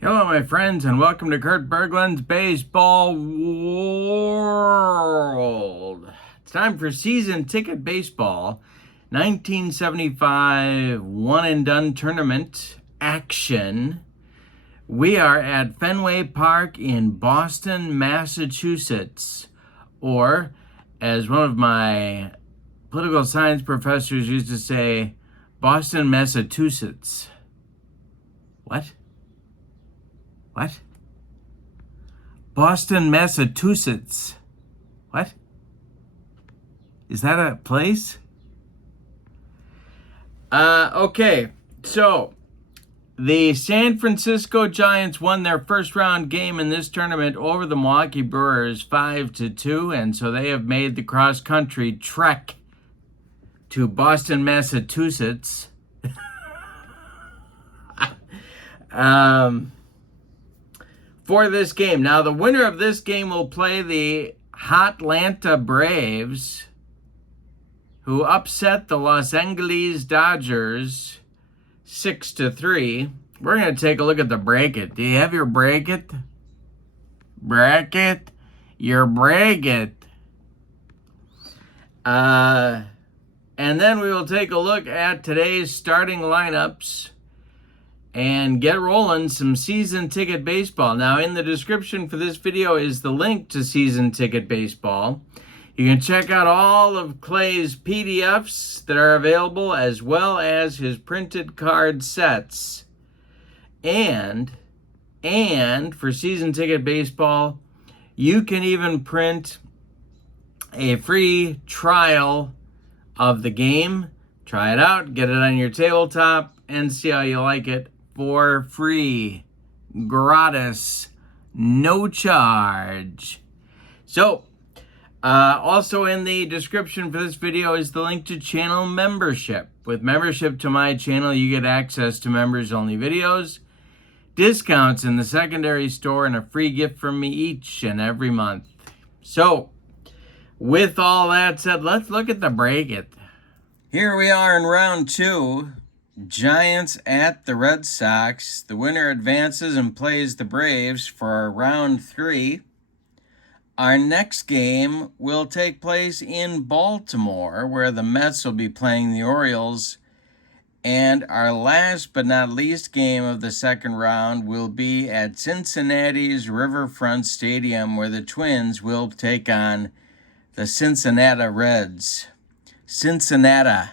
Hello, my friends, and welcome to Kurt Berglund's Baseball World. It's time for season ticket baseball, 1975 one and done tournament action. We are at Fenway Park in Boston, Massachusetts, or as one of my political science professors used to say, Boston, Massachusetts. What? What? Boston, Massachusetts. What? Is that a place? Okay. So, the San Francisco Giants won their first round game in this tournament over the Milwaukee Brewers 5-2, and so they have made the cross country trek to Boston, Massachusetts. um, for this game. Now, the winner of this game will play the Hotlanta Braves, who upset the Los Angeles Dodgers 6-3. We're going to take a look at the bracket. Do you have your bracket? Bracket? Your bracket. And then we will take a look at today's starting lineups and get rolling some season ticket baseball. Now, in the description for this video is the link to season ticket baseball. You can check out all of Clay's PDFs that are available, as well as his printed card sets. And for season ticket baseball, you can even print a free trial of the game. Try it out, get it on your tabletop, and see how you like it for free, gratis, no charge. So, also in the description for this video is the link to channel membership. With membership to my channel, you get access to members-only videos, discounts in the secondary store, and a free gift from me each and every month. So, with all that said, let's look at the bracket. Here we are in round two. Giants at the Red Sox. The winner advances and plays the Braves for round three. Our next game will take place in Baltimore, where the Mets will be playing the Orioles. And our last but not least game of the second round will be at Cincinnati's Riverfront Stadium, where the Twins will take on the Cincinnati Reds. Cincinnati,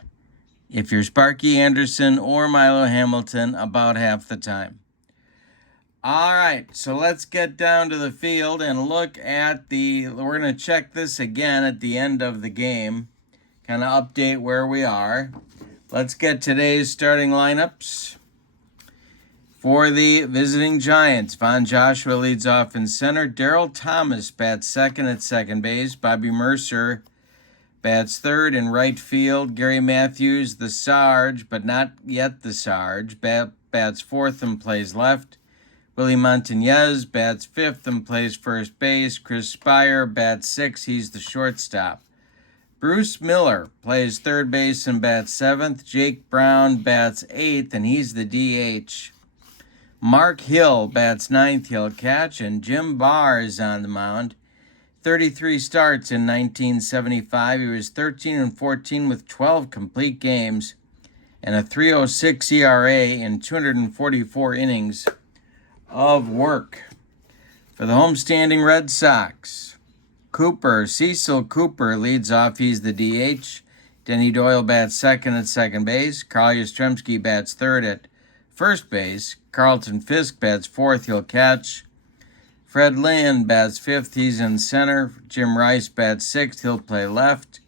if you're Sparky Anderson or Milo Hamilton, about half the time. All right, so let's get down to the field and look at we're going to check this again at the end of the game, kind of update where we are. Let's get today's starting lineups. For the visiting Giants, Von Joshua leads off in center. Darryl Thomas bats second at second base. Bobby Mercer bats third in right field. Gary Matthews, the Sarge, but not yet the Sarge, bats fourth and plays left. Willie Montañez bats fifth and plays first base. Chris Spire bats sixth. He's the shortstop. Bruce Miller plays third base and bats seventh. Jake Brown bats eighth, and he's the DH. Mark Hill bats ninth. He'll catch, and Jim Barr is on the mound. 33 starts in 1975. He was 13-14 with 12 complete games and a 3.06 ERA in 244 innings of work. For the homestanding Red Sox, Cecil Cooper leads off. He's the DH. Denny Doyle bats second at second base. Carl Yastrzemski bats third at first base. Carlton Fisk bats fourth. He'll catch. Fred Lynn bats fifth. He's in center. Jim Rice bats sixth. He'll play left.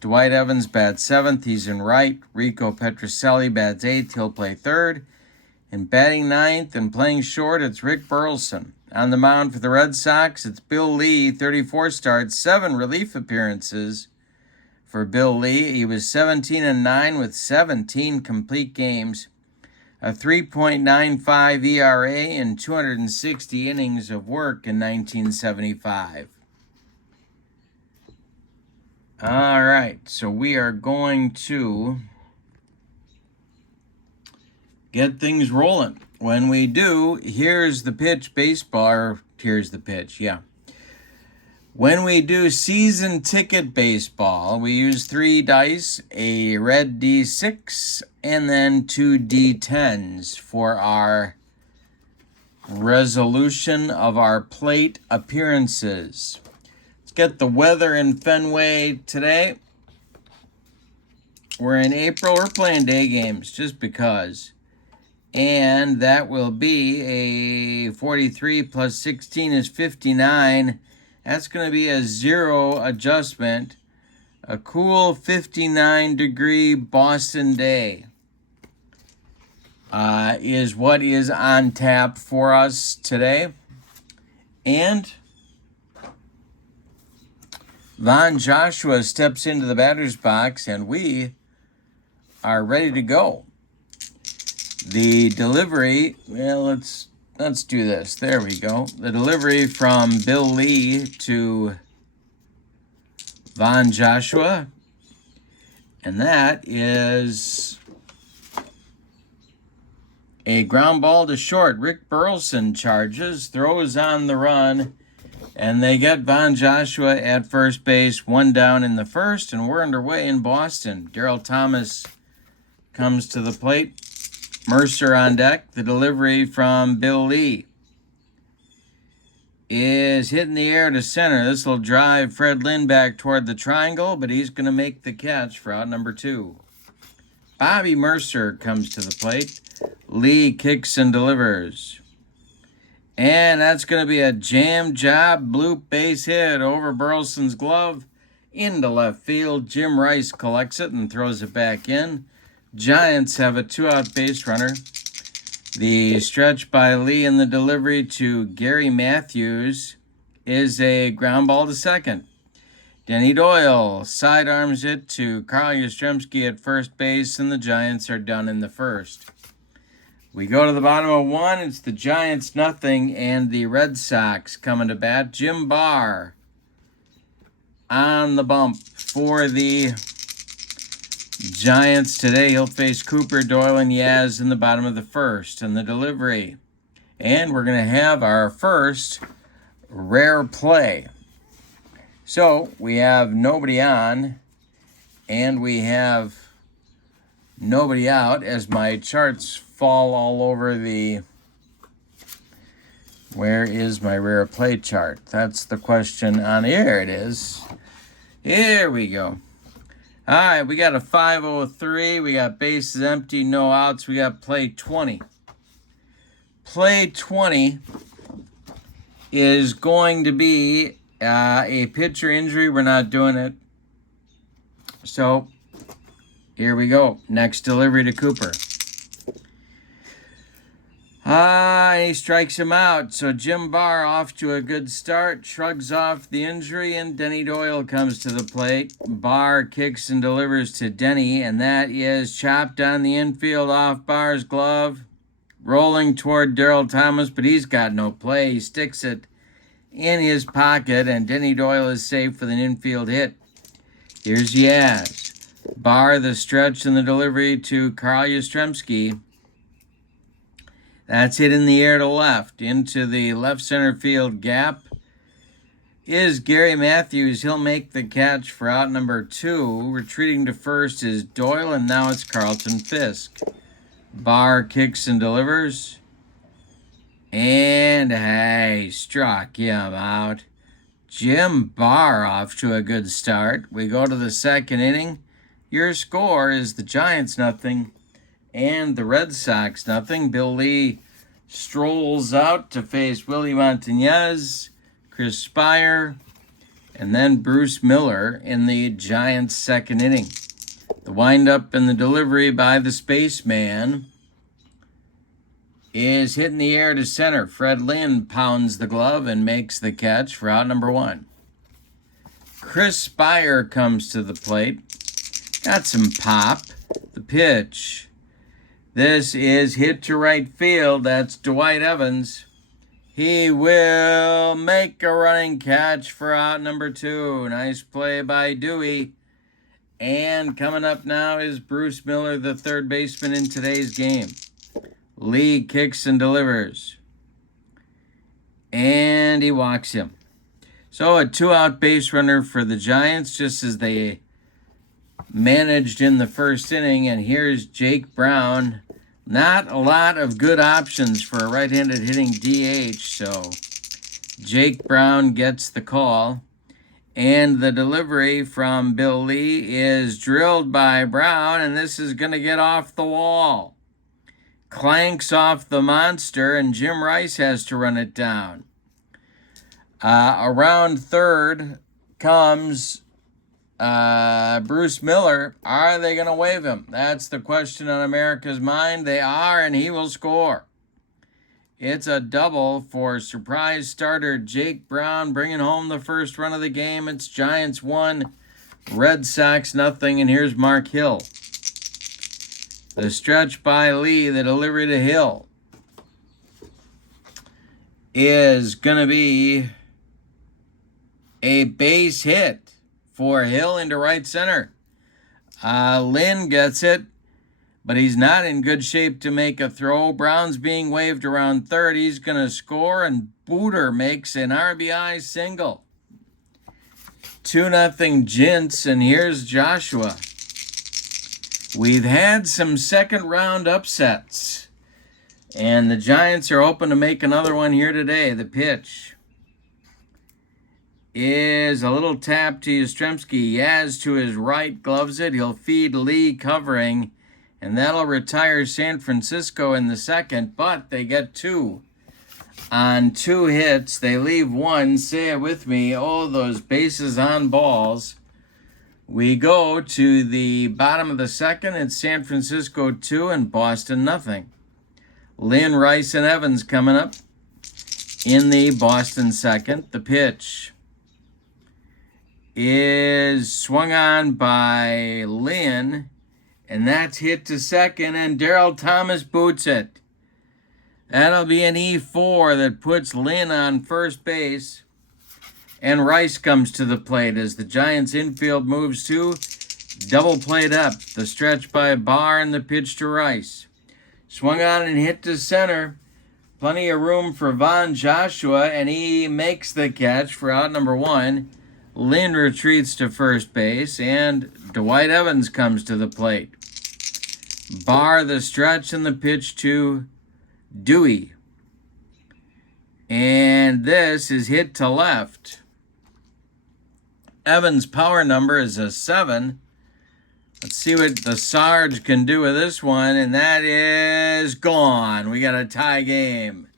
Dwight Evans bats seventh. He's in right. Rico Petrocelli bats eighth. He'll play third. And batting ninth and playing short, it's Rick Burleson. On the mound for the Red Sox, it's Bill Lee, 34 starts, 7 relief appearances for Bill Lee. He was 17-9 with 17 complete games, a 3.95 ERA, and 260 innings of work in 1975. All right, so we are going to get things rolling. When we do, here's the pitch baseball, or here's the pitch, yeah. When we do season ticket baseball, we use 3 dice, a red D6, and then 2 D10s for our resolution of our plate appearances. Let's get the weather in Fenway today. We're in April. We're playing day games just because. And that will be a 43 plus 16 is 59. That's going to be a 0 adjustment. A cool 59-degree Boston day is what is on tap for us today. And Von Joshua steps into the batter's box, and we are ready to go. The delivery, well, let's do this. There we go. The delivery from Bill Lee to Von Joshua, and that is a ground ball to short. Rick Burleson charges, throws on the run, and they get Von Joshua at first base, 1 down in the first, and we're underway in Boston. Daryl Thomas comes to the plate. Mercer on deck. The delivery from Bill Lee is hitting the air to center. This will drive Fred Lynn back toward the triangle, but he's going to make the catch for out number 2. Bobby Mercer comes to the plate. Lee kicks and delivers. And that's going to be a jam job bloop base hit over Burleson's glove into left field. Jim Rice collects it and throws it back in. Giants have a 2-out base runner. The stretch by Lee and the delivery to Gary Matthews is a ground ball to second. Denny Doyle sidearms it to Carl Yastrzemski at first base, and the Giants are done in the first. We go to the bottom of 1. It's the Giants nothing, and the Red Sox coming to bat. Jim Barr on the bump for the Giants today. He'll face Cooper, Doyle, and Yaz in the bottom of the first, and the delivery. And we're going to have our first rare play. So we have nobody on, and we have nobody out as my charts fall all over the... Where is my rare play chart? That's the question on here. It is. Here we go. All right, we got a 503. We got bases empty, no outs. We got play 20. Play 20 is going to be a pitcher injury. We're not doing it. So here we go. Next delivery to Cooper. He strikes him out. So Jim Barr off to a good start, shrugs off the injury, and Denny Doyle comes to the plate. Barr kicks and delivers to Denny, and that is chopped on the infield off Barr's glove. Rolling toward Daryl Thomas, but he's got no play. He sticks it in his pocket, and Denny Doyle is safe with an infield hit. Here's Yaz. Barr the stretch and the delivery to Carl Yastrzemski. That's hit in the air to left. Into the left center field gap is Gary Matthews. He'll make the catch for out number 2. Retreating to first is Doyle, and now it's Carlton Fisk. Barr kicks and delivers. And hey, struck him out. Jim Barr off to a good start. We go to the second inning. Your score is the Giants nothing and the Red Sox nothing. Bill Lee strolls out to face Willie Montañez, Chris Spire, and then Bruce Miller in the Giants' second inning. The windup and the delivery by the spaceman is hitting the air to center. Fred Lynn pounds the glove and makes the catch for out number 1. Chris Spire comes to the plate. Got some pop. The pitch. This is hit to right field. That's Dwight Evans. He will make a running catch for out number 2. Nice play by Dewey. And coming up now is Bruce Miller, the third baseman in today's game. Lee kicks and delivers. And he walks him. So a 2-out base runner for the Giants, just as they managed in the first inning. And here's Jake Brown. Not a lot of good options for a right-handed hitting DH, so Jake Brown gets the call. And the delivery from Bill Lee is drilled by Brown, and this is going to get off the wall. Clanks off the monster, and Jim Rice has to run it down. Around third comes Bruce Miller. Are they going to waive him? That's the question on America's mind. They are, and he will score. It's a double for surprise starter Jake Brown, bringing home the first run of the game. It's Giants 1, Red Sox nothing, and here's Mark Hill. The stretch by Lee, the delivery to Hill, is going to be a base hit for Hill into right center. Lynn gets it, but he's not in good shape to make a throw. Brown's being waved around third. He's going to score, and Booter makes an RBI single. 2-0 Gents, and here's Joshua. We've had some second-round upsets, and the Giants are hoping to make another one here today. The pitch is a little tap to Yastrzemski. Yaz to his right, gloves it. He'll feed Lee covering, and that'll retire San Francisco in the second, but they get 2. On 2 hits, they leave 1. Say it with me. Oh, those bases on balls. We go to the bottom of the second. It's San Francisco 2 and Boston nothing. Lynn, Rice, and Evans coming up in the Boston second. The pitch is swung on by Lynn, and that's hit to second, and Darryl Thomas boots it. That'll be an E4 that puts Lynn on first base. And Rice comes to the plate as the Giants infield moves to double played up. The stretch by Barr and the pitch to Rice. Swung on and hit to center. Plenty of room for Von Joshua, and he makes the catch for out number 1. Lynn retreats to first base, and Dwight Evans comes to the plate. Barr the stretch and the pitch to Dewey. And this is hit to left. Evans' power number is a 7. Let's see what the Sarge can do with this one, and that is gone. We got a tie game.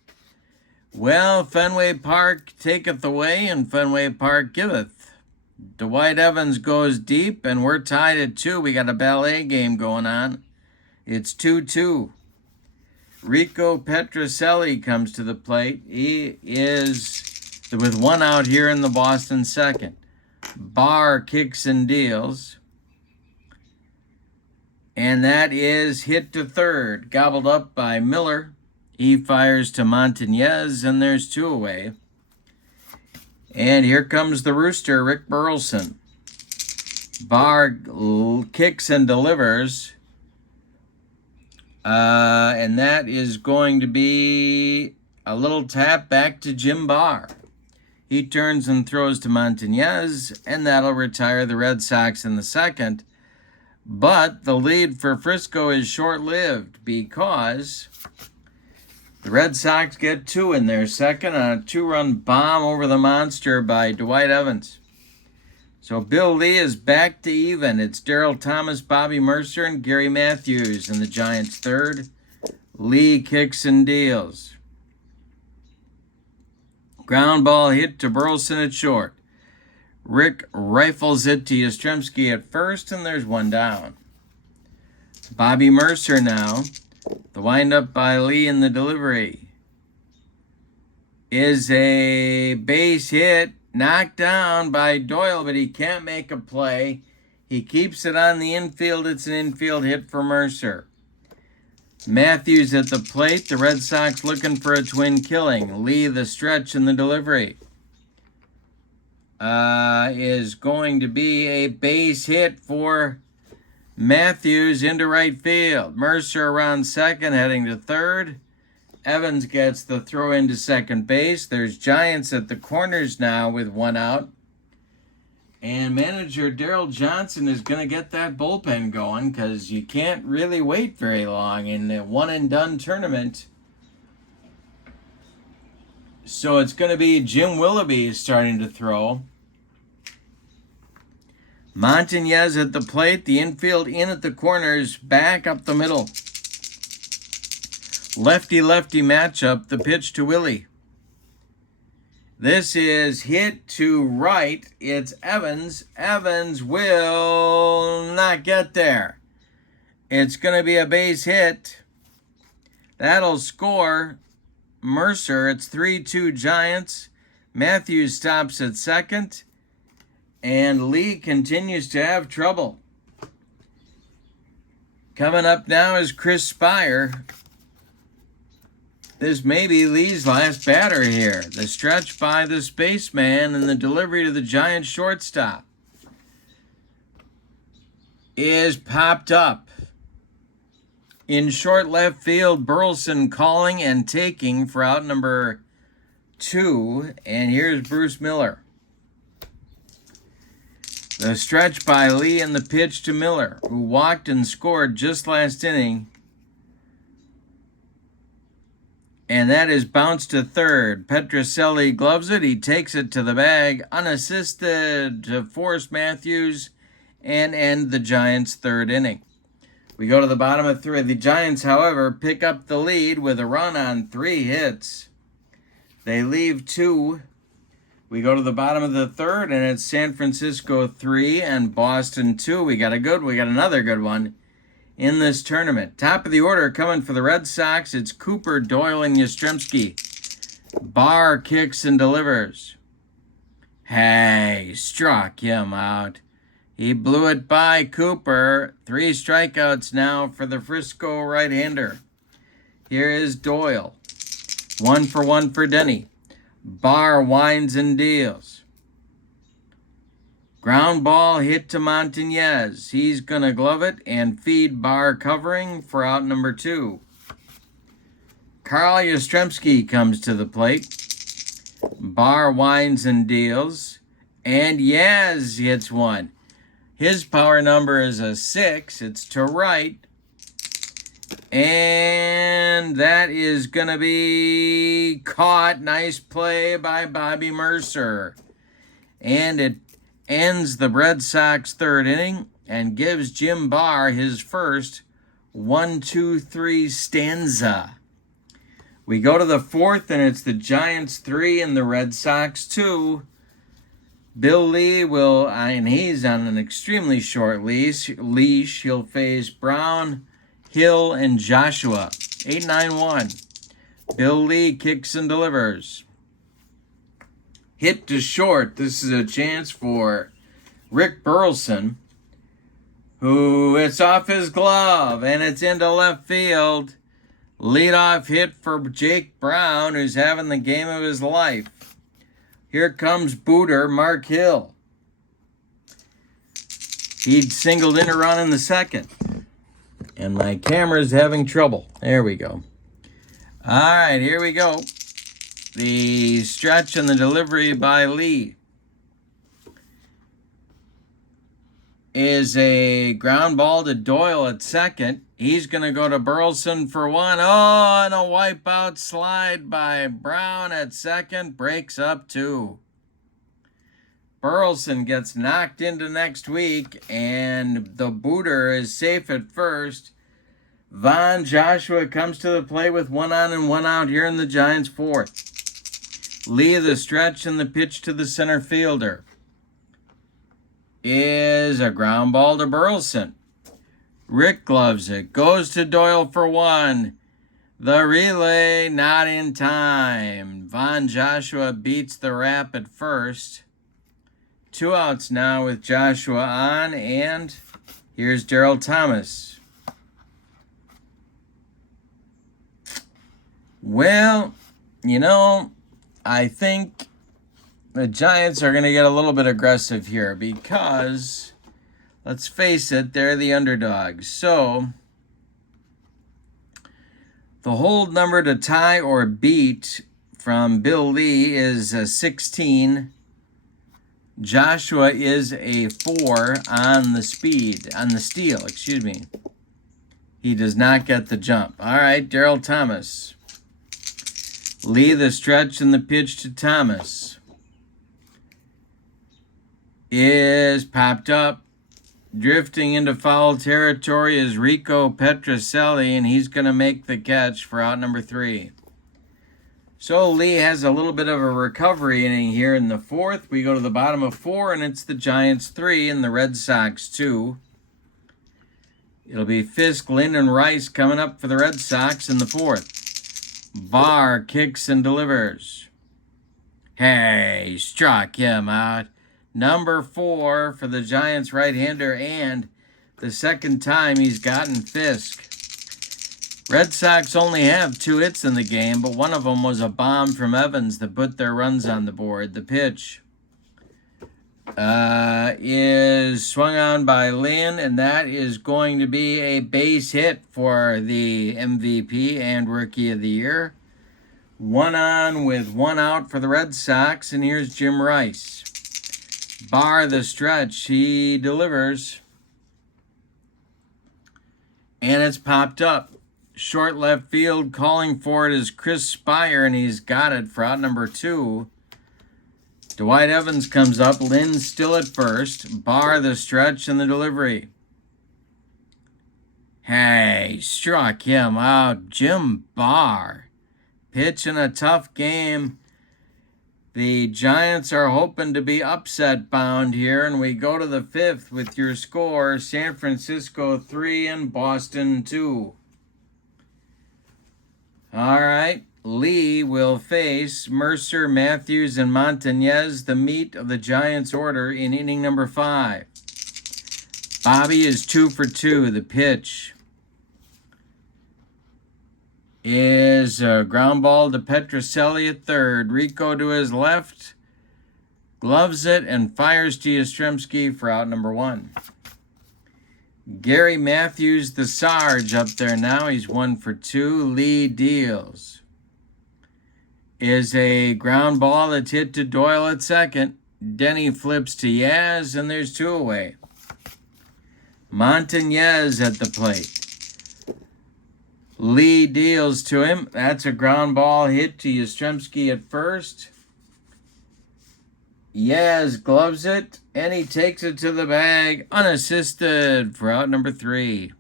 Well, Fenway Park taketh away, and Fenway Park giveth. Dwight Evans goes deep, and we're tied at 2. We got a ballet game going on. It's 2-2. Rico Petrocelli comes to the plate. He is with 1 out here in the Boston second. Barr kicks and deals. And that is hit to third. Gobbled up by Miller. He fires to Montañez, and there's 2 away. And here comes the rooster, Rick Burleson. Barr kicks and delivers. And that is going to be a little tap back to Jim Barr. He turns and throws to Montañez, and that'll retire the Red Sox in the second. But the lead for Frisco is short-lived because the Red Sox get 2 in their second on a 2-run bomb over the monster by Dwight Evans. So Bill Lee is back to even. It's Darryl Thomas, Bobby Mercer, and Gary Matthews in the Giants' third. Lee kicks and deals. Ground ball hit to Burleson at short. Rick rifles it to Yastrzemski at first, and there's 1 down. Bobby Mercer now. The windup by Lee in the delivery is a base hit, knocked down by Doyle, but he can't make a play. He keeps it on the infield. It's an infield hit for Mercer. Matthews at the plate. The Red Sox looking for a twin killing. Lee the stretch in the delivery is going to be a base hit for Matthews into right field. Mercer around second, heading to third. Evans gets the throw into second base. There's Giants at the corners now with one out. And manager Daryl Johnson is going to get that bullpen going because you can't really wait very long in a one-and-done tournament. So it's going to be Jim Willoughby starting to throw. Montañez at the plate, the infield in at the corners, back up the middle. Lefty-lefty matchup, the pitch to Willie. This is hit to right. It's Evans. Evans will not get there. It's going to be a base hit. That'll score Mercer. It's 3-2 Giants. Matthews stops at second. And Lee continues to have trouble. Coming up now is Chris Spire. This may be Lee's last batter here. The stretch by the spaceman and the delivery to the Giants shortstop is popped up. In short left field, Burleson calling and taking for out number 2. And here's Bruce Miller. The stretch by Lee and the pitch to Miller, who walked and scored just last inning. And that is bounced to third. Petrocelli gloves it. He takes it to the bag, unassisted, to force Matthews and end the Giants' third inning. We go to the bottom of 3. The Giants, however, pick up the lead with a run on 3 hits. They leave 2. We go to the bottom of the 3rd, and it's San Francisco 3 and Boston 2. We got another good one in this tournament. Top of the order coming for the Red Sox. It's Cooper, Doyle, and Yastrzemski. Barr kicks and delivers. Hey, struck him out. He blew it by Cooper. 3 strikeouts now for the Frisco right-hander. Here is Doyle. 1 for 1 for Denny. Barr winds and deals. Ground ball hit to Montañez. He's going to glove it and feed Barr covering for out number 2. Carl Yastrzemski comes to the plate. Barr winds and deals. And Yaz hits one. His power number is a 6. It's to right. And that is going to be caught. Nice play by Bobby Mercer. And it ends the Red Sox 3rd inning and gives Jim Barr his first 1-2-3 stanza. We go to the 4th, and it's the Giants 3 and the Red Sox 2. Bill Lee will, and he's on an extremely short leash. He'll face Brown, Hill, and Joshua. 8-9-1. Bill Lee kicks and delivers. Hit to short. This is a chance for Rick Burleson, who it's off his glove, and it's into left field. Leadoff hit for Jake Brown, who's having the game of his life. Here comes Booter, Mark Hill. He singled in a run in the 2nd. And my camera's having trouble. There we go. All right, here we go. The stretch and the delivery by Lee is a ground ball to Doyle at 2nd. He's going to go to Burleson for 1. Oh, and a wipeout slide by Brown at 2nd. Breaks up 2. Burleson gets knocked into next week, and the Booter is safe at first. Von Joshua comes to the plate with 1 on and 1 out here in the Giants' 4th. Lee, the stretch and the pitch to the center fielder is a ground ball to Burleson. Rick gloves it. Goes to Doyle for 1. The relay not in time. Von Joshua beats the wrap at first. 2 outs now with Joshua on, and here's Darryl Thomas. Well, I think the Giants are going to get a little bit aggressive here because let's face it, they're the underdogs. So the hold number to tie or beat from Bill Lee is 16. Joshua is a 4 on the steal, excuse me. He does not get the jump. All right, Daryl Thomas. Lee the stretch and the pitch to Thomas is popped up. Drifting into foul territory is Rico Petrocelli, and he's going to make the catch for out number 3. So Lee has a little bit of a recovery inning here in the 4th. We go to the bottom of 4, and it's the Giants 3 and the Red Sox 2. It'll be Fisk, Lynn, and Rice coming up for the Red Sox in the 4th. Barr kicks and delivers. Hey, struck him out. Number 4 for the Giants right-hander, and the second time he's gotten Fisk. Red Sox only have 2 hits in the game, but one of them was a bomb from Evans that put their runs on the board. The pitch is swung on by Lynn, and that is going to be a base hit for the MVP and Rookie of the Year. 1 on with 1 out for the Red Sox, and here's Jim Rice. Barr the stretch, he delivers, and it's popped up. Short left field, calling for it is Chris Spire, and he's got it for out number 2. Dwight Evans comes up. Lynn still at first. Barr the stretch and the delivery. Hey, struck him out. Jim Barr. Pitching a tough game. The Giants are hoping to be upset bound here, and we go to the 5th with your score, San Francisco 3 and Boston 2. All right, Lee will face Mercer, Matthews, and Montañez, the meat of the Giants' order in inning number 5. Bobby is 2 for 2. The pitch is a ground ball to Petrocelli at third. Rico to his left, gloves it, and fires to Yastrzemski for out number 1. Gary Matthews, the Sarge, up there now. He's 1 for 2. Lee deals. Is a ground ball that's hit to Doyle at second. Denny flips to Yaz, and there's 2 away. Montañez at the plate. Lee deals to him. That's a ground ball hit to Yastrzemski at first. Yaz gloves it, and he takes it to the bag unassisted for out number 3.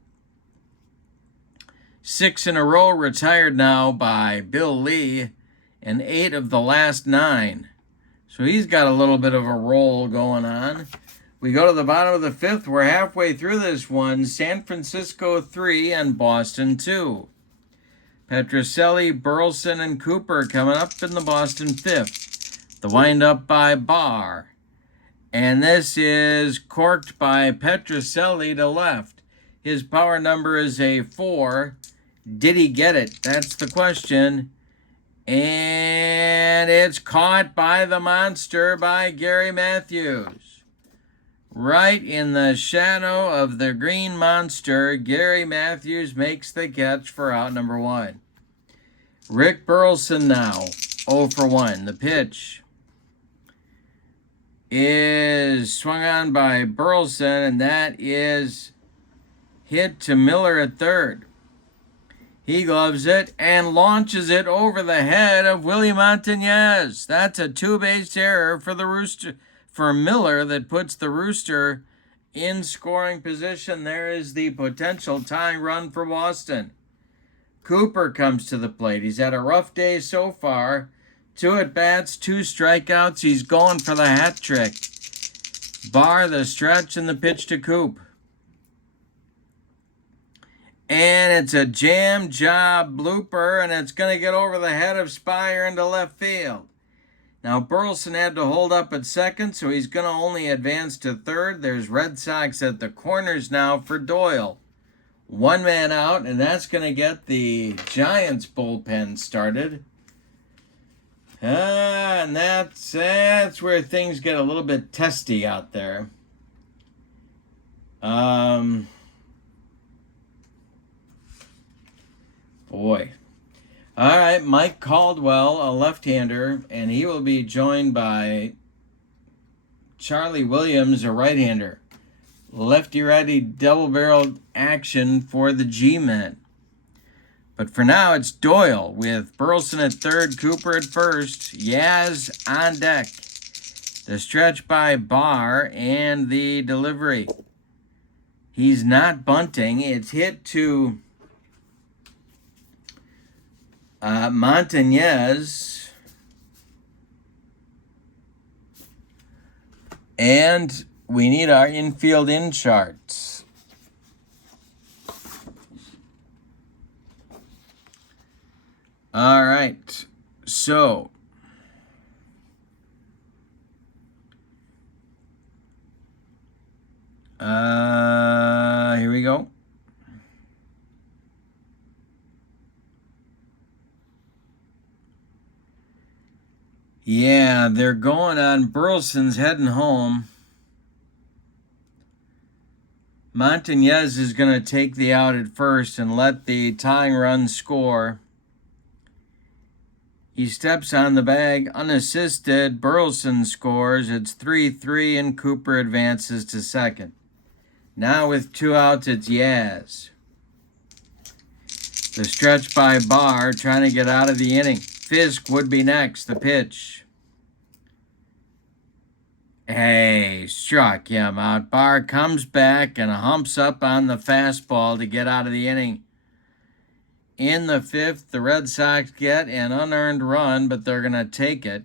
6 in a row retired now by Bill Lee, and 8 of the last 9. So he's got a little bit of a roll going on. We go to the bottom of the 5th. We're halfway through this one. San Francisco 3 and Boston 2. Petrocelli, Burleson, and Cooper coming up in the Boston 5th. The windup by Barr. And this is corked by Petrocelli to left. His power number is a 4. Did he get it? That's the question. And it's caught by the monster by Gary Matthews. Right in the shadow of the green monster, Gary Matthews makes the catch for out number 1. Rick Burleson now, 0 for 1. The pitch is swung on by Burleson, and that is hit to Miller at third. He gloves it and launches it over the head of Willie Montañez. That's a 2-base error for the Rooster, for Miller, that puts the Rooster in scoring position. There is the potential tying run for Boston. Cooper comes to the plate. He's had a rough day so far. 2 at-bats, 2 strikeouts. He's going for the hat trick. Barr the stretch and the pitch to Coop. And it's a jam job blooper, and it's going to get over the head of Spire into left field. Now, Burleson had to hold up at second, so he's going to only advance to third. There's Red Sox at the corners now for Doyle. 1 man out, and that's going to get the Giants bullpen started. And that's where things get a little bit testy out there. Boy. All right, Mike Caldwell, a left-hander, and he will be joined by Charlie Williams, a right-hander. Lefty-righty double-barreled action for the G-men. But for now, it's Doyle with Burleson at third, Cooper at first, Yaz on deck. The stretch by Barr and the delivery. He's not bunting. It's hit to Montañez. And we need our infield in charts. All right. So here we go. Yeah, they're going on. Burleson's heading home. Montañez is going to take the out at first and let the tying run score. He steps on the bag unassisted. Burleson scores. It's 3-3 and Cooper advances to second. Now with 2 outs, it's Yaz. The stretch by Barr trying to get out of the inning. Fisk would be next. The pitch. Hey, struck him out. Barr comes back and humps up on the fastball to get out of the inning. In the 5th, the Red Sox get an unearned run, but they're going to take it.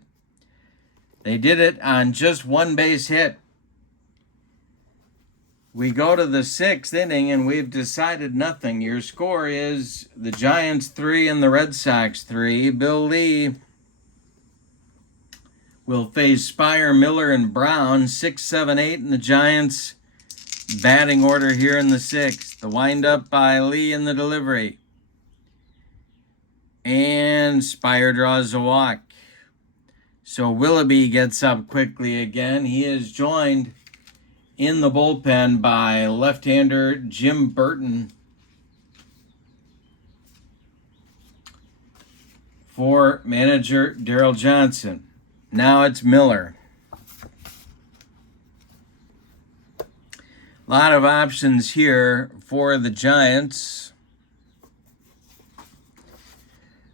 They did it on just 1 base hit. We go to the 6th inning, and we've decided nothing. Your score is the Giants 3 and the Red Sox 3. Bill Lee will face Spire, Miller, and Brown, 6, 7, 8 in the Giants' batting order here in the 6th. The windup by Lee in the delivery. And Spire draws a walk. So Willoughby gets up quickly again. He is joined in the bullpen by left-hander Jim Burton for manager Darrell Johnson. Now it's Miller. A lot of options here for the Giants.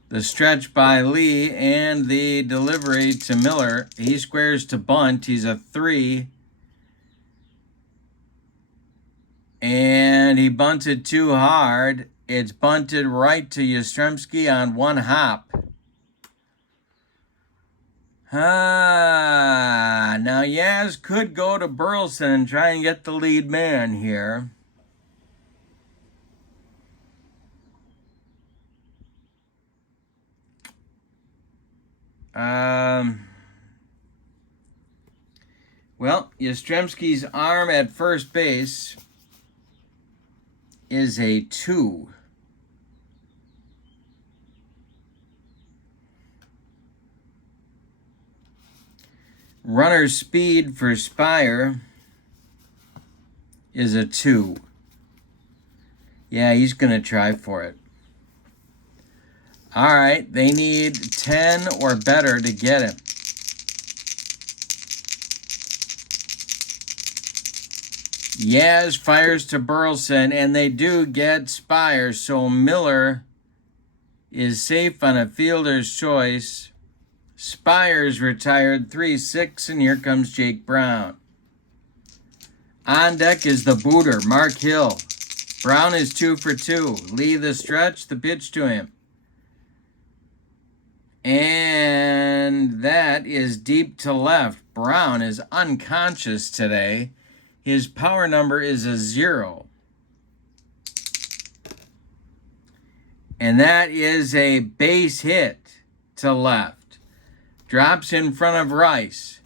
The stretch by Lee and the delivery to Miller. He squares to bunt. He's a 3. And he bunted too hard. It's bunted right to Yastrzemski on 1 hop. Now Yaz could go to Burleson and try and get the lead man here. Well, Yastrzemski's arm at first base is a 2. Runner speed for Spire is a 2. Yeah, he's going to try for it. All right, they need 10 or better to get him. Yaz fires to Burleson, and they do get Spire, so Miller is safe on a fielder's choice. Spire's retired 3-6, and here comes Jake Brown. On deck is the booter, Mark Hill. Brown is 2 for 2. Lee the stretch, the pitch to him. And that is deep to left. Brown is unconscious today. His power number is a 0. And that is a base hit to left. Drops in front of Rice.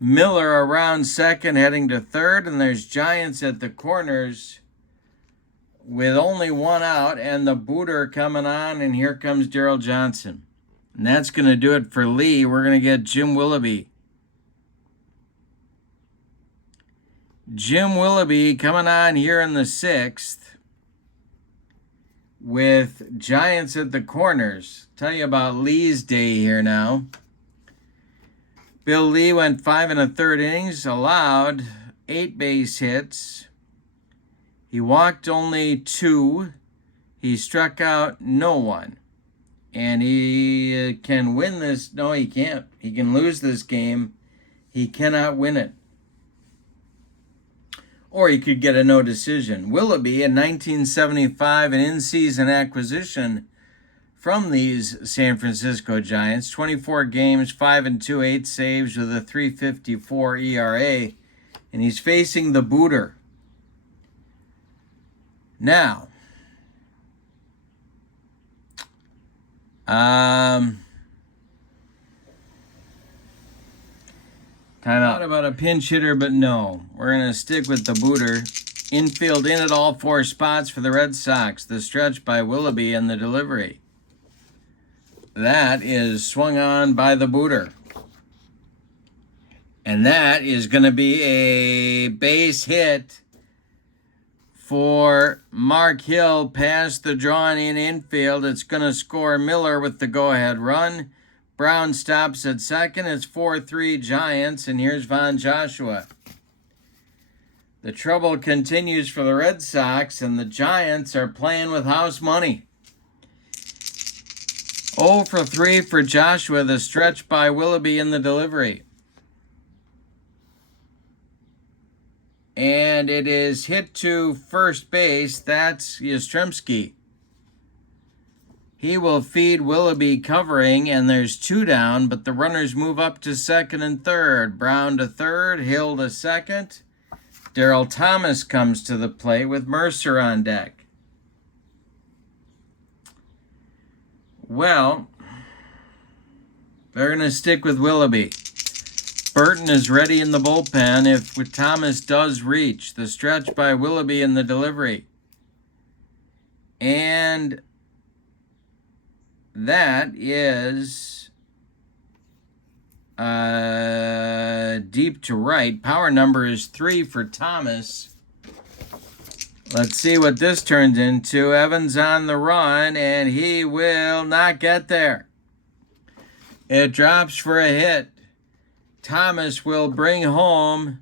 Miller around second, heading to third, and there's Giants at the corners with only 1 out, and the booter coming on, and here comes Darrell Johnson. And that's going to do it for Lee. We're going to get Jim Willoughby. Jim Willoughby coming on here in the 6th with Giants at the corners. Tell you about Lee's day here now. Bill Lee went 5 1/3 innings, allowed 8 base hits. He walked only 2. He struck out no one. And he can win this. No, he can't. He can lose this game. He cannot win it. Or he could get a no decision. Willoughby in 1975, an in-season acquisition from these San Francisco Giants. 24 games, 5 2, 8 saves with a 3.54 ERA. And he's facing the booter. Now, time out about a pinch hitter, but no. We're going to stick with the booter. Infield in at all 4 spots for the Red Sox. The stretch by Willoughby and the delivery. That is swung on by the booter. And that is going to be a base hit for Mark Hill past the drawn-in infield. It's going to score Miller with the go-ahead run. Brown stops at second. It's 4-3 Giants, and here's Von Joshua. The trouble continues for the Red Sox, and the Giants are playing with house money. 0 for 3 for Joshua, the stretch by Willoughby in the delivery. And it is hit to first base. That's Yastrzemski. He will feed Willoughby covering, and there's 2 down, but the runners move up to second and third. Brown to third, Hill to second. Darrell Thomas comes to the plate with Mercer on deck. Well, they're going to stick with Willoughby. Burton is ready in the bullpen if Thomas does reach. The stretch by Willoughby in the delivery. And that is deep to right. Power number is 3 for Thomas. Let's see what this turns into. Evans on the run, and he will not get there. It drops for a hit. Thomas will bring home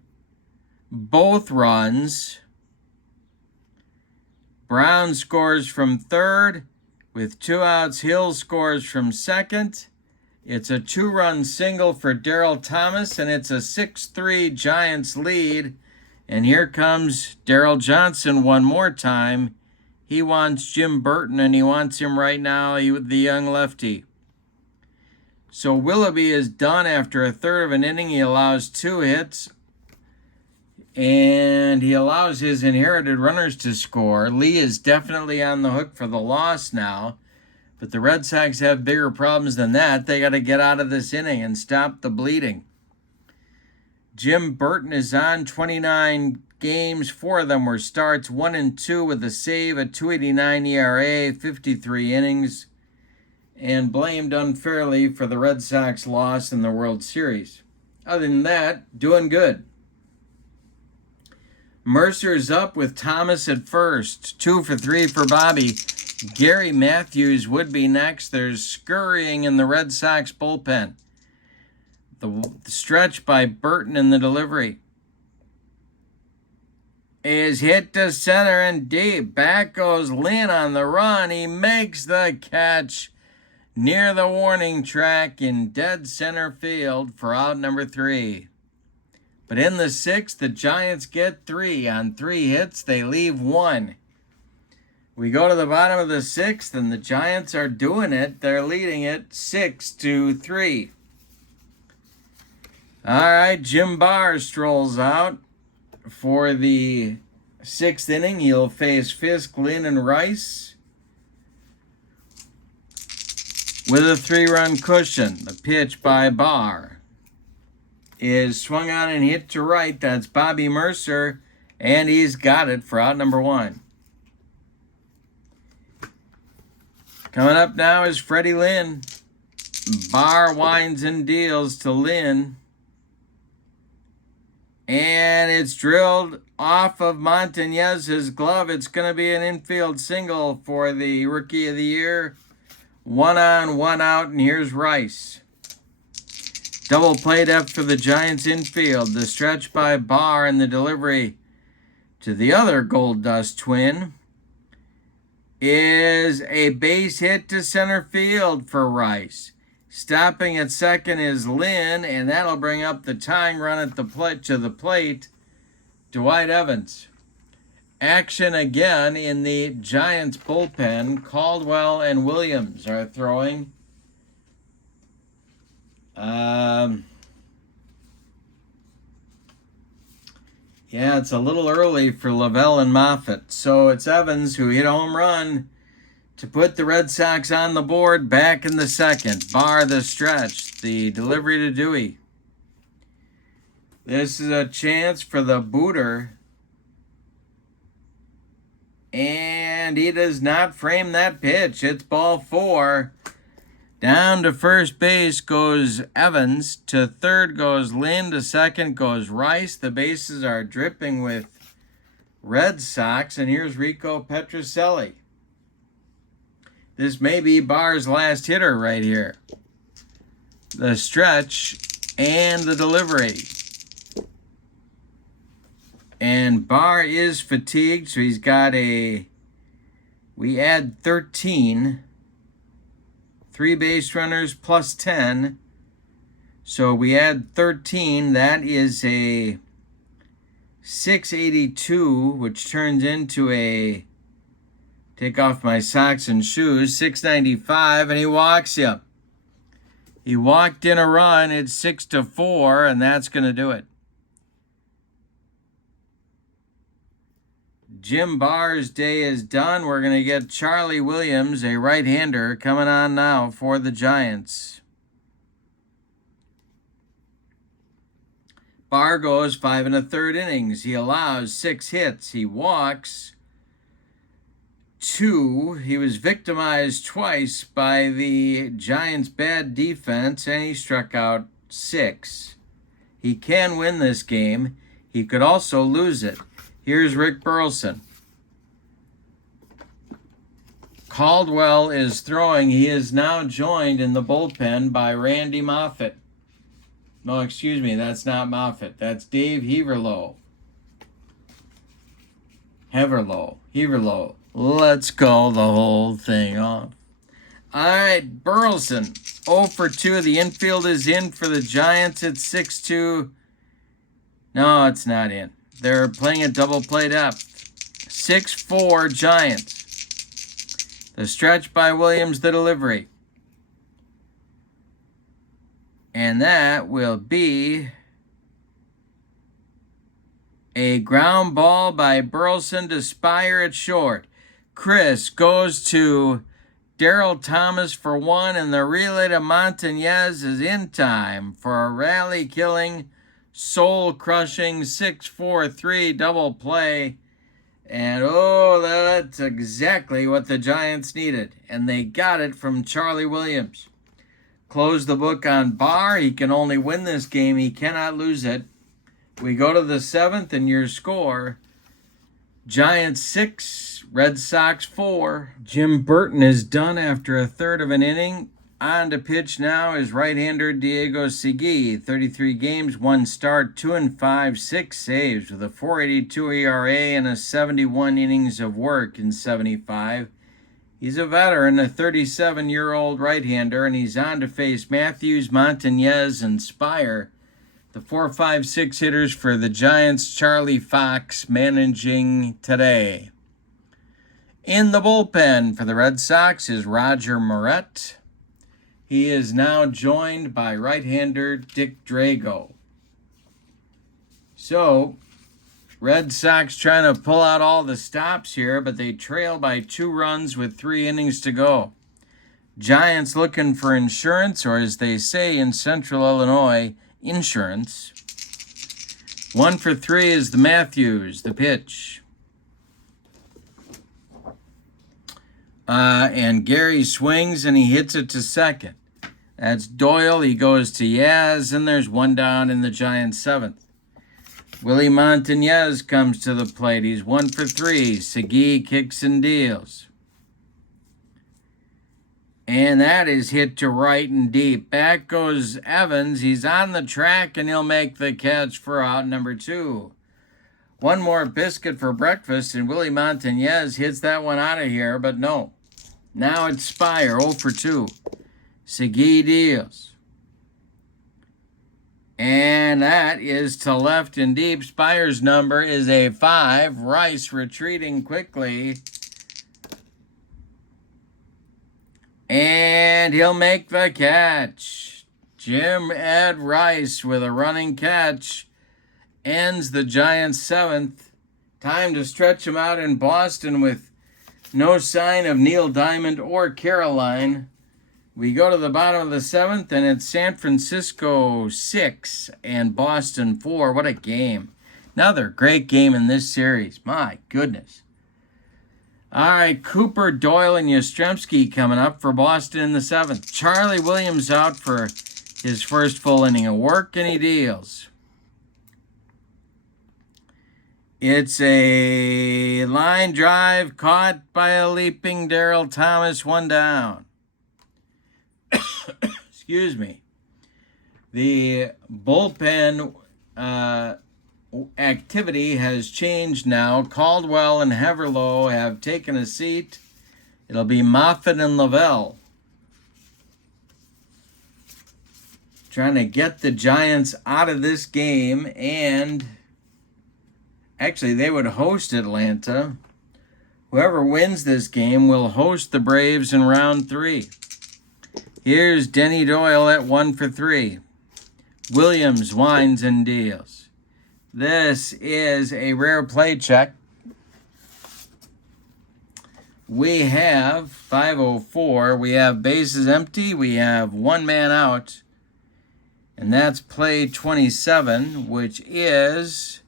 both runs. Brown scores from third. With 2 outs, Hill scores from second. It's a 2-run single for Darrell Thomas, and it's a 6-3 Giants lead. And here comes Darrell Johnson one more time. He wants Jim Burton, and he wants him right now, the young lefty. So Willoughby is done after a third of an inning. He allows 2 hits, and he allows his inherited runners to score. Lee is definitely on the hook for the loss now, but the Red Sox have bigger problems than that. They got to get out of this inning and stop the bleeding. Jim Burton is on 29 games. 4 of them were starts, 1-2 with a save, a 2.89 ERA, 53 innings. And blamed unfairly for the Red Sox loss in the World Series. Other than that, doing good. Mercer's up with Thomas at first. 2 for 3 for Bobby. Gary Matthews would be next. There's scurrying in the Red Sox bullpen. The stretch by Burton in the delivery is hit to center and deep. Back goes Lynn on the run. He makes the catch near the warning track in dead center field for out number 3. But in the 6th, the Giants get 3. On 3 hits, they leave 1. We go to the bottom of the 6th, and the Giants are doing it. They're leading it 6-3. All right, Jim Barr strolls out for the 6th inning. He'll face Fisk, Lynn, and Rice with a 3-run cushion. The pitch by Barr is swung on and hit to right. That's Bobby Mercer, and he's got it for out number 1. Coming up now is Freddie Lynn. Barr winds and deals to Lynn. And it's drilled off of Montañez's glove. It's going to be an infield single for the Rookie of the Year. 1 on, 1 out, and here's Rice. Double play depth for the Giants infield. The stretch by Barr and the delivery to the other Gold Dust twin is a base hit to center field for Rice. Stopping at second is Lynn, and that'll bring up the tying run at the plate to the plate, Dwight Evans. Action again in the Giants bullpen. Caldwell and Williams are throwing. Yeah, it's a little early for Lavelle and Moffitt. So it's Evans who hit a home run to put the Red Sox on the board back in the second. Barr the stretch. The delivery to Dewey. This is a chance for the booter. And he does not frame that pitch. It's ball 4. Down to first base goes Evans. To third goes Lynn. To second goes Rice. The bases are dripping with Red Sox. And here's Rico Petrocelli. This may be Barr's last hitter right here. The stretch and the delivery. And Barr is fatigued, so he's got we add 13. 3 base runners plus 10. So we add 13. That is a 682, which turns into a, take off my socks and shoes, 695, and he walks you. He walked in a run. It's 6-4, and that's going to do it. Jim Barr's day is done. We're going to get Charlie Williams, a right-hander, coming on now for the Giants. Barr goes 5 1/3 innings. He allows 6 hits. He walks 2. He was victimized twice by the Giants' bad defense, and he struck out 6. He can win this game. He could also lose it. Here's Rick Burleson. Caldwell is throwing. He is now joined in the bullpen by Randy Moffitt. No, excuse me, that's not Moffitt. That's Dave Heverlow. Heverlow. Let's call the whole thing off. All right, Burleson, 0 for 2. The infield is in for the Giants at 6-2. No, it's not in. They're playing a double play depth. 6-4 Giants. The stretch by Williams, the delivery. And that will be a ground ball by Burleson to Spire at short. Chris goes to Darryl Thomas for 1, and the relay to Montañez is in time for a rally-killing, soul-crushing 6-4-3 double play. And oh, that's exactly what the Giants needed. And they got it from Charlie Williams. Close the book on Barr. He can only win this game. He cannot lose it. We go to the 7th, and your score, Giants 6, Red Sox 4. Jim Burton is done after a third of an inning. On to pitch now is right-hander Diego Segui. 33 games, 1 start, 2-5, 6 saves with a 4.82 ERA and a 71 innings of work in 75. He's a veteran, a 37-year-old right-hander, and he's on to face Matthews, Montañez, and Spire. The 4-5-6 hitters for the Giants, Charlie Fox managing today. In the bullpen for the Red Sox is Roger Moret. He is now joined by right-hander Dick Drago. So, Red Sox trying to pull out all the stops here, but they trail by 2 runs with 3 innings to go. Giants looking for insurance, or as they say in Central Illinois, insurance. 1 for 3 is the Matthews, the pitch. And Gary swings and he hits it to second. That's Doyle. He goes to Yaz, and there's 1 down in the Giants' 7th. Willie Montañez comes to the plate. He's 1 for 3. Segui kicks and deals. And that is hit to right and deep. Back goes Evans. He's on the track, and he'll make the catch for out number 2. One more biscuit for breakfast, and Willie Montañez hits that one out of here, but no. Now it's Spire, 0 for 2. Segui deals. And that is to left and deep. Spire's number is a 5. Rice retreating quickly. And he'll make the catch. Jim Ed Rice with a running catch ends the Giants' 7th. Time to stretch him out in Boston with no sign of Neil Diamond or Caroline. We go to the bottom of the 7th, and it's San Francisco 6 and Boston 4. What a game. Another great game in this series. My goodness. All right, Cooper, Doyle, and Yastrzemski coming up for Boston in the 7th. Charlie Williams out for his first full inning of work, and he deals. It's a line drive caught by a leaping Darryl Thomas, 1 down. Excuse me. The bullpen activity has changed now. Caldwell and Haverlow have taken a seat. It'll be Moffitt and Lavelle trying to get the Giants out of this game, and actually they would host Atlanta. Whoever wins this game will host the Braves in round 3. Here's Denny Doyle at 1 for 3. Williams winds and deals. This is a rare play check. We have 5:04. We have bases empty. We have 1 man out. And that's play 27, which is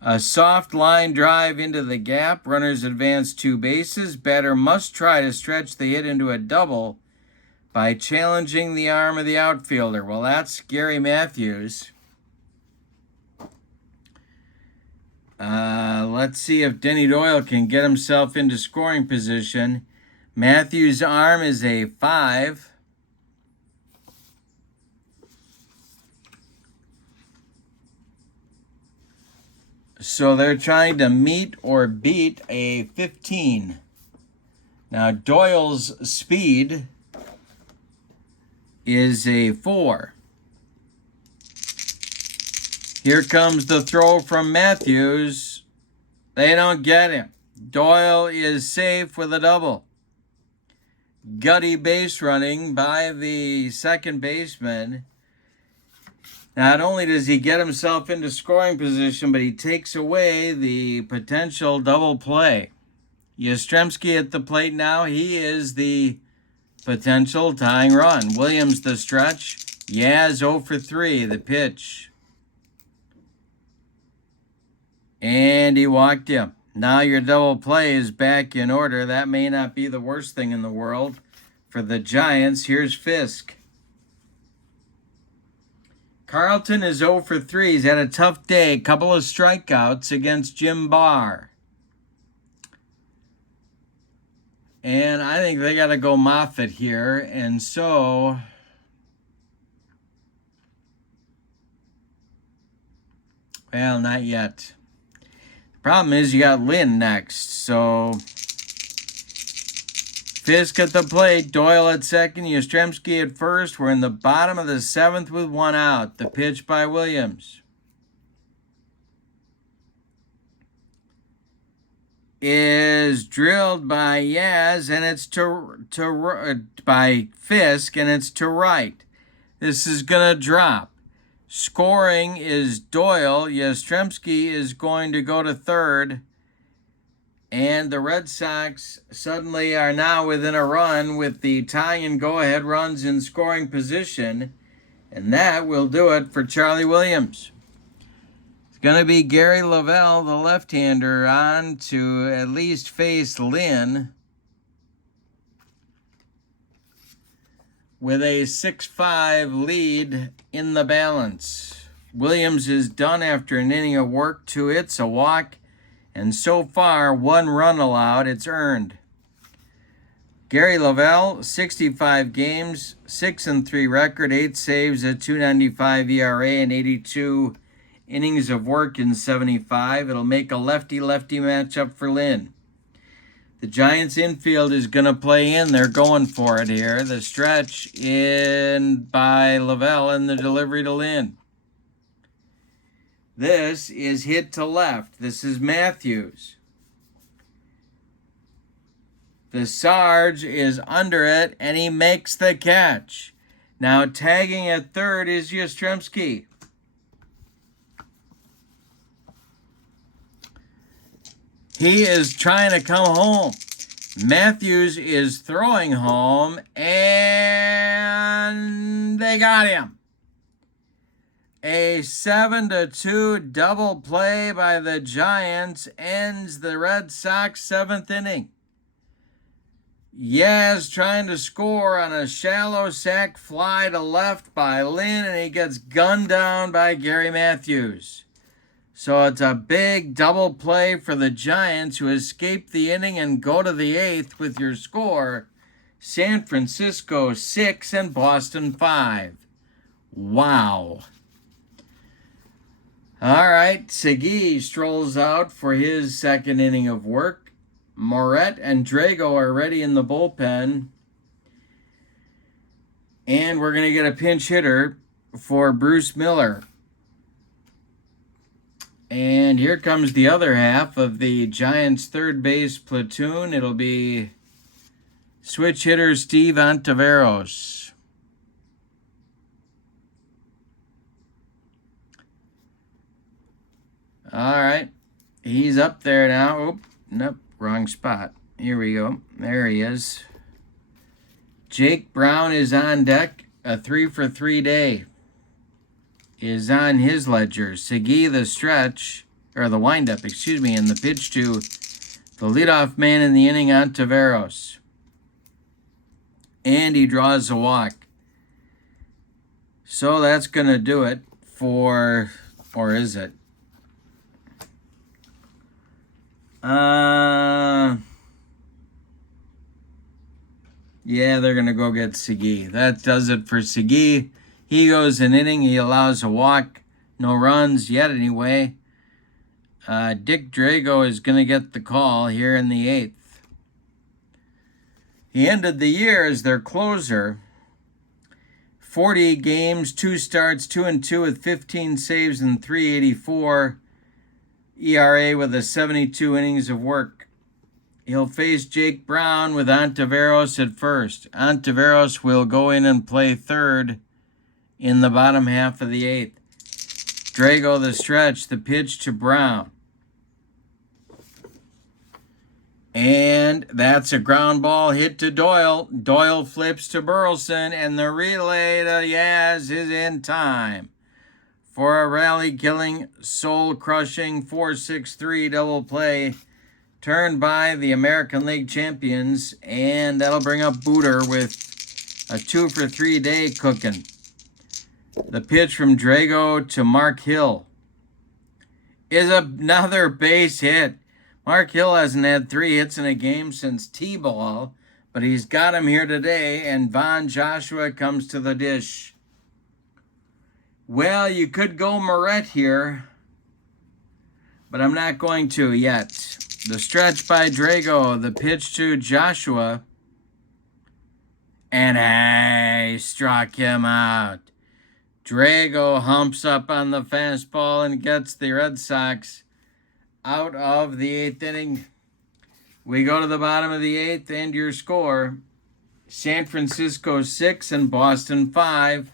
a soft line drive into the gap. Runners advance 2 bases. Batter must try to stretch the hit into a double by challenging the arm of the outfielder. Well, that's Gary Matthews. Let's see if Denny Doyle can get himself into scoring position. Matthews' arm is a 5. So they're trying to meet or beat a 15. Now, Doyle's speed is a 4. Here comes the throw from Matthews. They don't get him. Doyle is safe with a double. Gutty base running by the second baseman. Not only does he get himself into scoring position, but he takes away the potential double play. Yastrzemski at the plate now. He is the potential tying run. Williams the stretch. Yaz 0 for 3, the pitch. And he walked him. Now your double play is back in order. That may not be the worst thing in the world for the Giants. Here's Fisk. Carlton is 0 for 3. He's had a tough day. Couple of strikeouts against Jim Barr. And I think they got to go Moffitt here. And so well, not yet. Problem is you got Lynn next. So Fisk at the plate, Doyle at second, Yastrzemski at first. We're in the bottom of the 7th with 1 out. The pitch by Williams is drilled by Yaz, and it's by Fisk, and it's to right. This is going to drop. Scoring is Doyle. Yastrzemski is going to go to third. And the Red Sox suddenly are now within a run with the tie and go-ahead runs in scoring position. And that will do it for Charlie Williams. It's going to be Gary Lavelle, the left-hander, on to at least face Lynn with a 6-5 lead in the balance. Williams is done after an inning of work, 2 hits, a walk, and so far 1 run allowed. It's earned. Gary Lavelle, 65 games, 6-3 record, 8 saves, a 2.95 ERA, and 82 innings of work in 75. It'll make a lefty-lefty matchup for Lynn. The Giants infield is going to play in. They're going for it here. The stretch in by Lavelle and the delivery to Lynn. This is hit to left. This is Matthews. The Sarge is under it, and he makes the catch. Now tagging at third is Yastrzemski. He is trying to come home. Matthews is throwing home, and they got him. A 7-2 double play by the Giants ends the Red Sox 7th inning. Yaz trying to score on a shallow sac fly to left by Lynn, and he gets gunned down by Gary Matthews. So it's a big double play for the Giants, who escape the inning and go to the 8th with your score, San Francisco 6 and Boston 5. Wow. All right, Segui strolls out for his 2nd inning of work. Moret and Drago are ready in the bullpen. And we're going to get a pinch hitter for Bruce Miller. And here comes the other half of the Giants' third base platoon. It'll be switch hitter Steve Ontiveros. All right. He's up there now. Oop, nope, wrong spot. Here we go. There he is. Jake Brown is on deck. A 3-for-3 day is on his ledger. Segui the stretch, or the windup, and the pitch to the leadoff man in the inning, Ontiveros. And he draws a walk. So that's going to do it for, or is it? Yeah, they're going to go get Segui. That does it for Segui. He goes an inning. He allows a walk. No runs yet anyway. Dick Drago is going to get the call here in the 8th. He ended the year as their closer. 40 games, 2 starts, 2-2 with 15 saves and 3.84 ERA with a 72 innings of work. He'll face Jake Brown with Ontiveros at first. Ontiveros will go in and play third in the bottom half of the 8th. Drago the stretch, the pitch to Brown. And that's a ground ball hit to Doyle. Doyle flips to Burleson, and the relay to Yaz is in time for a rally-killing, soul-crushing 4-6-3 double play turned by the American League champions, and that'll bring up Booter with a 2-for-3 day cooking. The pitch from Drago to Mark Hill is another base hit. Mark Hill hasn't had 3 hits in a game since T-ball, but he's got him here today, and Von Joshua comes to the dish. Well, you could go Moret here, but I'm not going to yet. The stretch by Drago, the pitch to Joshua, and I struck him out. Drago humps up on the fastball and gets the Red Sox out of the 8th inning. We go to the bottom of the 8th, and your score, San Francisco 6 and Boston 5.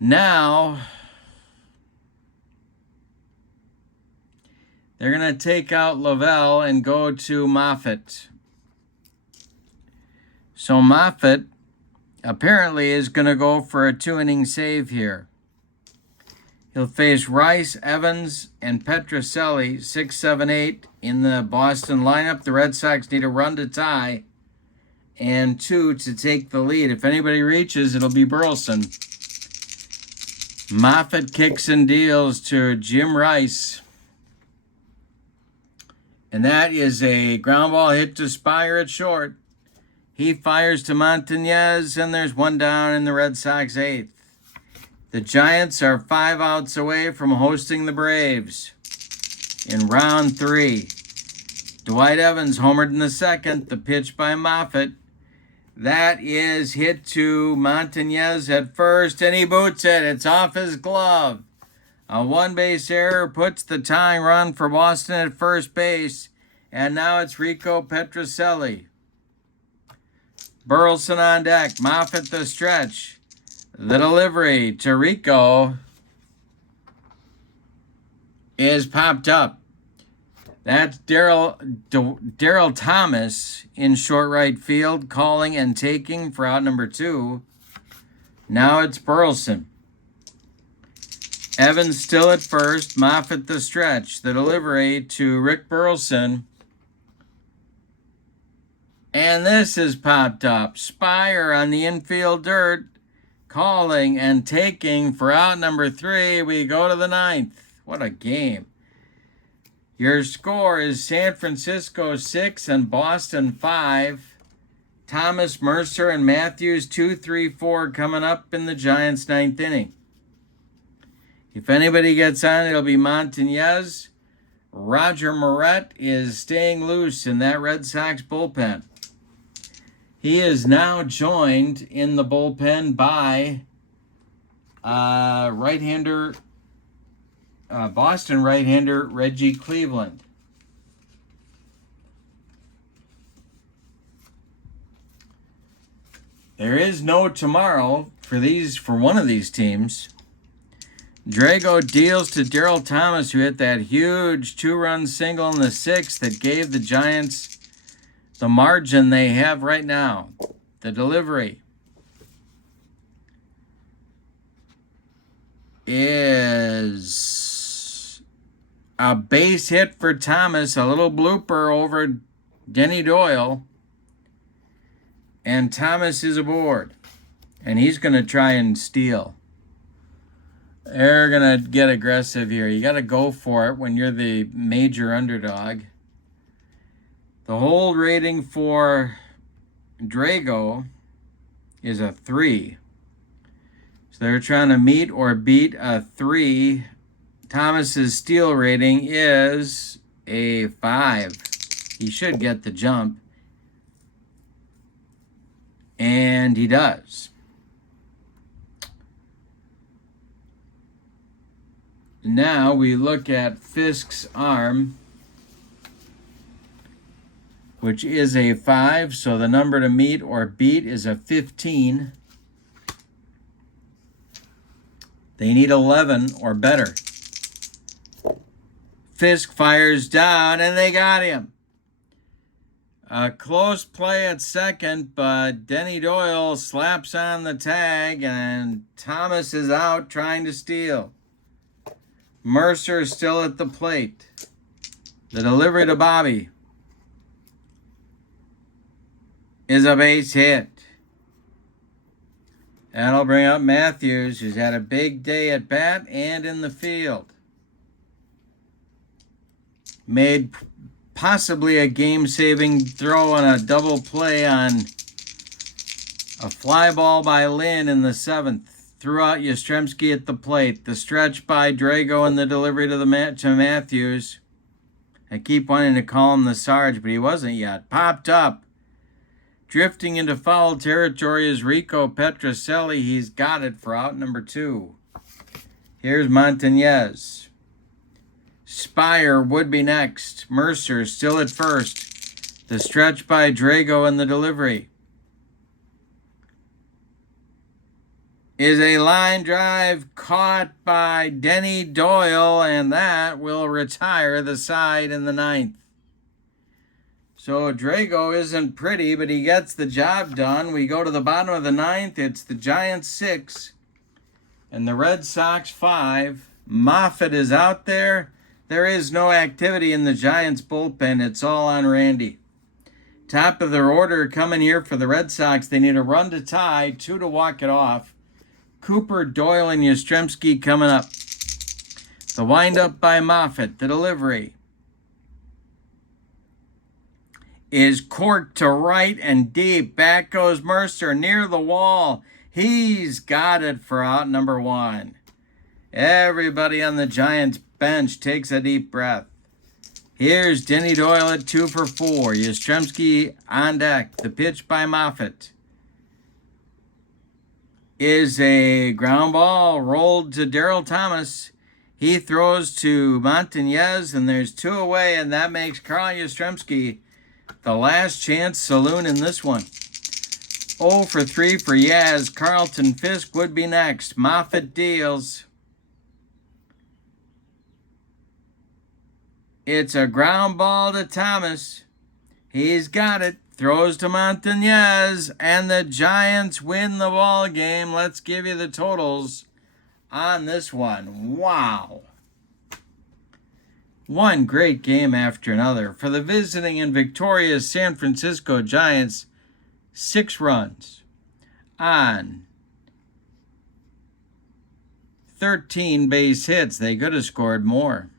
Now, they're going to take out Lavelle and go to Moffitt. So Moffitt apparently is going to go for a 2-inning save here. He'll face Rice, Evans, and Petrocelli, 6, 7, 8 in the Boston lineup. The Red Sox need a run to tie and 2 to take the lead. If anybody reaches, it'll be Burleson. Moffitt kicks and deals to Jim Rice. And that is a ground ball hit to Spire at short. He fires to Montañez, and there's one down in the Red Sox eighth. The Giants are 5 outs away from hosting the Braves in round 3. Dwight Evans homered in the second. The pitch by Moffitt. That is hit to Montañez at first, and he boots it. It's off his glove. A one-base error puts the tying run for Boston at first base, and now it's Rico Petrocelli. Burleson on deck. Moffitt the stretch. The delivery to Rico is popped up. That's Daryl Thomas in short right field, calling and taking for out number 2. Now it's Burleson. Evans still at first. Moffitt the stretch. The delivery to Rick Burleson. And this is popped up. Spire on the infield dirt, calling and taking for out number 3. We go to the 9th. What a game. Your score is San Francisco 6 and Boston 5. Thomas, Mercer, and Matthews 2, 3, 4 coming up in the Giants' 9th inning. If anybody gets on, it'll be Montañez. Roger Moret is staying loose in that Red Sox bullpen. He is now joined in the bullpen by Boston right-hander Reggie Cleveland. There is no tomorrow for one of these teams. Drago deals to Daryl Thomas, who hit that huge 2-run single in the 6th that gave the Giants the margin they have right now. The delivery is a base hit for Thomas, a little blooper over Denny Doyle, and Thomas is aboard, and he's going to try and steal. They're going to get aggressive here. You got to go for it when you're the major underdog. The hold rating for Drago is a 3. So they're trying to meet or beat a 3. Thomas's steal rating is a 5. He should get the jump. And he does. Now we look at Fisk's arm, which is a 5, so the number to meet or beat is a 15. They need 11 or better. Fisk fires down, and they got him. A close play at second, but Denny Doyle slaps on the tag, and Thomas is out trying to steal. Mercer is still at the plate. The delivery to Bobby is a base hit. That'll bring up Matthews, who's had a big day at bat and in the field. Made possibly a game-saving throw on a double play on a fly ball by Lynn in the 7th. Threw out Yastrzemski at the plate. The stretch by Drago and the delivery to Matthews. I keep wanting to call him the Sarge, but he wasn't yet. Popped up. Drifting into foul territory is Rico Petrocelli. He's got it for out number 2. Here's Montañez. Spire would be next. Mercer still at first. The stretch by Drago and the delivery is a line drive caught by Denny Doyle, and that will retire the side in the 9th. So Drago isn't pretty, but he gets the job done. We go to the bottom of the 9th. It's the Giants 6 and the Red Sox 5. Moffitt is out there. There is no activity in the Giants bullpen. It's all on Randy. Top of their order coming here for the Red Sox. They need a run to tie, 2 to walk it off. Cooper, Doyle, and Yastrzemski coming up. The windup by Moffitt. The delivery is corked to right and deep. Back goes Mercer near the wall. He's got it for out number 1. Everybody on the Giants bench takes a deep breath. Here's Denny Doyle at 2 for 4. Yastrzemski on deck. The pitch by Moffitt is a ground ball rolled to Darryl Thomas. He throws to Montañez, and there's 2 away, and that makes Carl Yastrzemski the last chance saloon in this one. 0 for 3 for Yaz. Carlton Fisk would be next. Moffitt deals. It's a ground ball to Thomas. He's got it. Throws to Montañez, and the Giants win the ball game. Let's give you the totals on this one. Wow. One great game after another. For the visiting and victorious San Francisco Giants, 6 runs on 13 base hits. They could have scored more.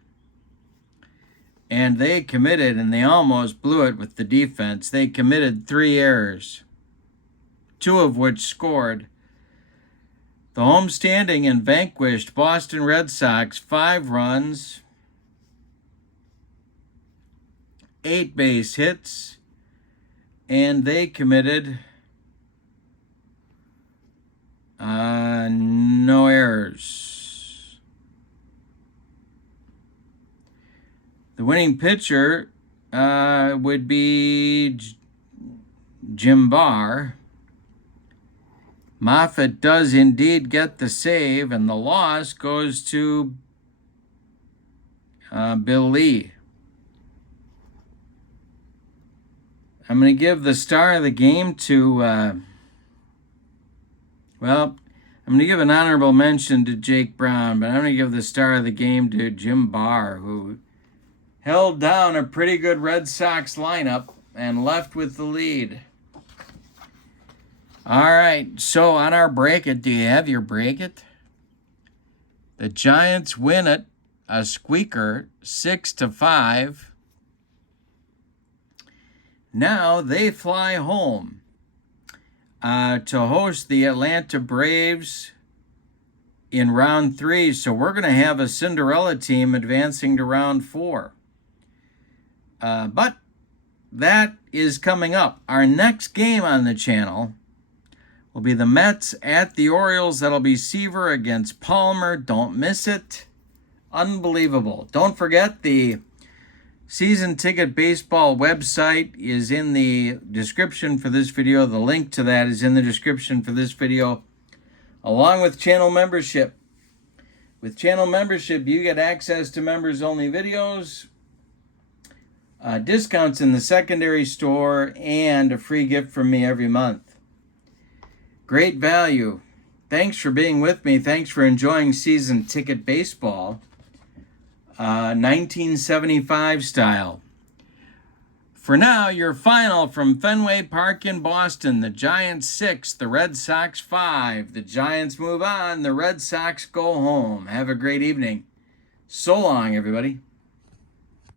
And they committed, and they almost blew it with the defense. They committed 3 errors, 2 of which scored. The homestanding and vanquished Boston Red Sox, 5 runs, 8 base hits, and they committed no errors. The winning pitcher would be Jim Barr. Moffitt does indeed get the save, and the loss goes to Bill Lee. I'm going to give the star of the game to, I'm going to give an honorable mention to Jake Brown, but I'm going to give the star of the game to Jim Barr, who held down a pretty good Red Sox lineup and left with the lead. All right, so on our break it, do you have your break it? The Giants win it, a squeaker, 6-5. Now they fly home to host the Atlanta Braves in round 3. So we're going to have a Cinderella team advancing to round 4. But that is coming up. Our next game on the channel will be the Mets at the Orioles. That'll be Seaver against Palmer. Don't miss it. Unbelievable. Don't forget, the season ticket baseball website is in the description for this video. The link to that is in the description for this video, along with channel membership. With channel membership, you get access to members-only videos, discounts in the secondary store, and a free gift from me every month. Great value. Thanks for being with me. Thanks for enjoying season ticket baseball, 1975 style. For now, your final from Fenway Park in Boston. The Giants 6, the Red Sox 5. The Giants move on, the Red Sox go home. Have a great evening. So long, everybody.